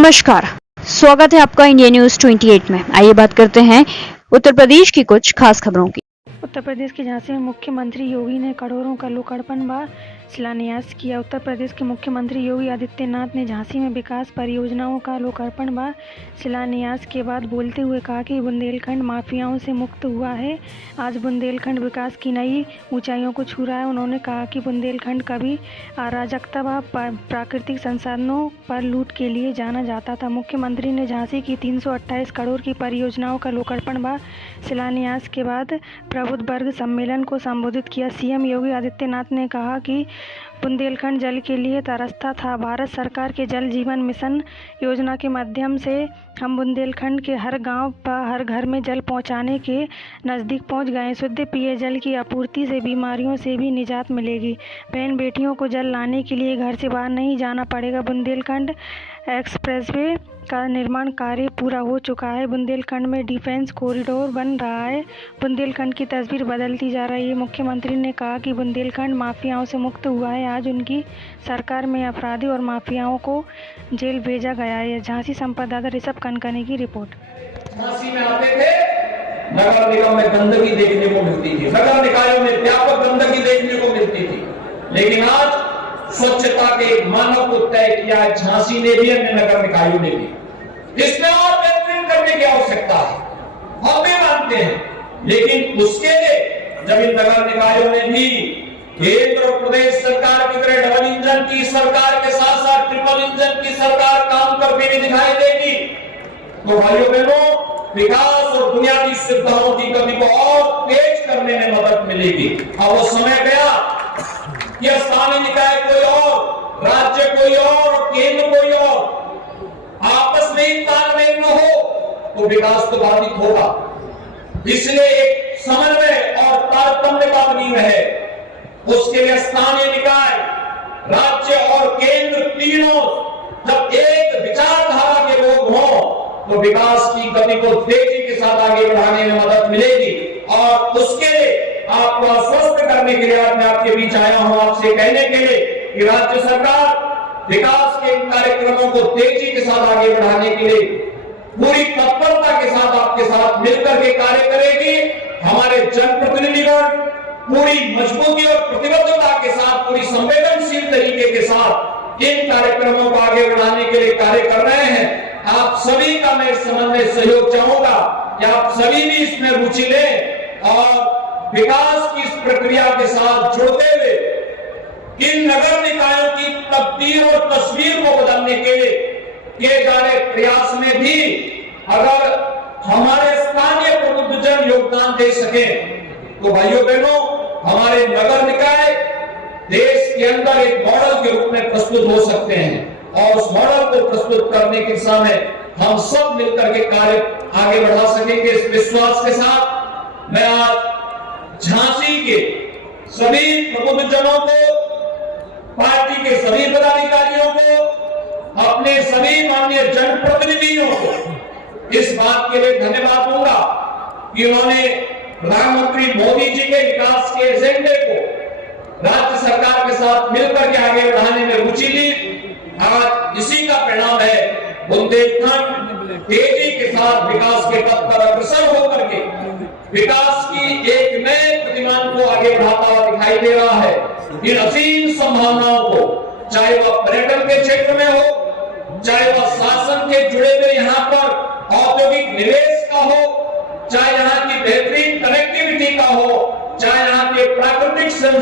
नमस्कार, स्वागत है आपका इंडिया न्यूज 28 में। आइए बात करते हैं उत्तर प्रदेश की कुछ खास खबरों की। उत्तर प्रदेश के झांसी में मुख्यमंत्री योगी ने करोड़ों का लोकार्पण व शिलान्यास किया। उत्तर प्रदेश के मुख्यमंत्री योगी आदित्यनाथ ने झांसी में विकास परियोजनाओं का लोकार्पण व शिलान्यास के बाद बोलते हुए कहा कि बुंदेलखंड माफियाओं से मुक्त हुआ है। आज बुंदेलखंड विकास की नई ऊंचाइयों को छू रहा है। उन्होंने कहा कि बुंदेलखंड कभी अराजकता व प्राकृतिक संसाधनों पर लूट के लिए जाना जाता था। मुख्यमंत्री ने झांसी की 328 करोड़ की परियोजनाओं का लोकार्पण व शिलान्यास के बाद प्रबुद्ध वर्ग सम्मेलन को संबोधित किया। सीएम योगी आदित्यनाथ ने कहा कि बुंदेलखंड जल के लिए तरसता था। भारत सरकार के जल जीवन मिशन योजना के माध्यम से हम बुंदेलखंड के हर गांव व हर घर में जल पहुंचाने के नज़दीक पहुंच गए। शुद्ध पेयजल की आपूर्ति से बीमारियों से भी निजात मिलेगी। बहन बेटियों को जल लाने के लिए घर से बाहर नहीं जाना पड़ेगा। बुंदेलखंड एक्सप्रेसवे का निर्माण कार्य पूरा हो चुका है। बुंदेलखंड में डिफेंस कॉरिडोर बन रहा है। बुंदेलखंड की तस्वीर बदलती जा रही है। मुख्यमंत्री ने कहा कि बुंदेलखंड माफियाओं से मुक्त हुआ है। आज उनकी सरकार में अपराधी और माफियाओं को जेल भेजा गया है। झांसी संवाददाता ऋषभ कनकनी की रिपोर्ट। झांसी में आते थे, नगर निगम में गंदगी देखने को मिलती थी, नगर निकायों में व्यापक गंदगी देखने को मिलती थी, लेकिन आज स्वच्छता के एक मानक को तय किया झांसी ने भी, अन्य नगर निकायों ने भी। इसमें और बेहतरीन करने की आवश्यकता है, हम भी मानते हैं, लेकिन उसके लिए जब इन नगर निकायों ने भी केंद्र और प्रदेश सरकार की तरह डबल इंजन की सरकार के साथ साथ ट्रिपल इंजन की सरकार काम करके भी दिखाई देगी, तो भाइयों बहनों, विकास और बुनियादी सुविधाओं की गति को और तेज करने में मदद मिलेगी। अब वो समय गया कि स्थानीय निकाय कोई और, राज्य कोई और, केंद्र कोई और, आपस में ही तालमेल न हो तो विकास तो बाधित होगा। इसलिए एक समन्वय और तारतम्य का बनी रहे, उसके लिए स्थानीय निकाय, राज्य और केंद्र तीनों जब एक विचारधारा के लोग हों तो विकास की गति को तेजी के साथ आगे बढ़ाने में मदद मिलेगी। और उसके लिए आपको आश्वस्त करने के लिए आज मैं आपके बीच आया हूं, आपसे कहने के लिए कि राज्य सरकार विकास के कार्यक्रमों को तेजी के साथ आगे बढ़ाने के लिए पूरी तत्परता के साथ आपके साथ मिलकर के कार्य करेगी। हमारे जनप्रतिनिधिगण पूरी मजबूती और प्रतिबद्धता के साथ, पूरी संवेदनशील तरीके के साथ इन कार्यक्रमों को आगे बढ़ाने के लिए कार्य कर रहे हैं। आप सभी का मैं इस संबंध में सहयोग चाहूंगा कि आप सभी भी इसमें रुचि लें और विकास की इस प्रक्रिया के साथ जुड़ते हुए इन नगर निकायों की तकदीर और तस्वीर को बदलने के लिए किए जा रहे प्रयास में भी अगर हमारे स्थानीय प्रबुद्धजन योगदान दे सके तो भाइयों बहनों, हमारे नगर निकाय देश के अंदर एक मॉडल के रूप में प्रस्तुत हो सकते हैं। और उस मॉडल को प्रस्तुत करने की दिशा में हम सब मिलकर के कार्य आगे बढ़ा सकेंगे। इस विश्वास के साथ मैं आज झांसी के सभी प्रबुद्धजनों को, पार्टी के सभी पदाधिकारियों को, अपने सभी माननीय जनप्रतिनिधियों को इस बात के लिए धन्यवाद दूंगा कि उन्होंने प्रधानमंत्री मोदी जी के विकास के एजेंडे को राज्य सरकार के साथ मिलकर के आगे बढ़ाने में रुचि ली। आज इसी का परिणाम है बुंदेलखंड तेजी के साथ विकास के पथ पर अग्रसर होकर के विकास की एक नए प्रतिमान को आगे बढ़ाता हुआ दिखाई दे रहा है। इन असीम संभावनाओं को, चाहे वह पर्यटन के क्षेत्र में हो, चाहे वह शासन के जुड़े हुए यहाँ पर औद्योगिक निवेश का हो, चाहे यहाँ की बेहतरीन कनेक्टिविटी का हो, चाहे यहाँ के प्राकृतिक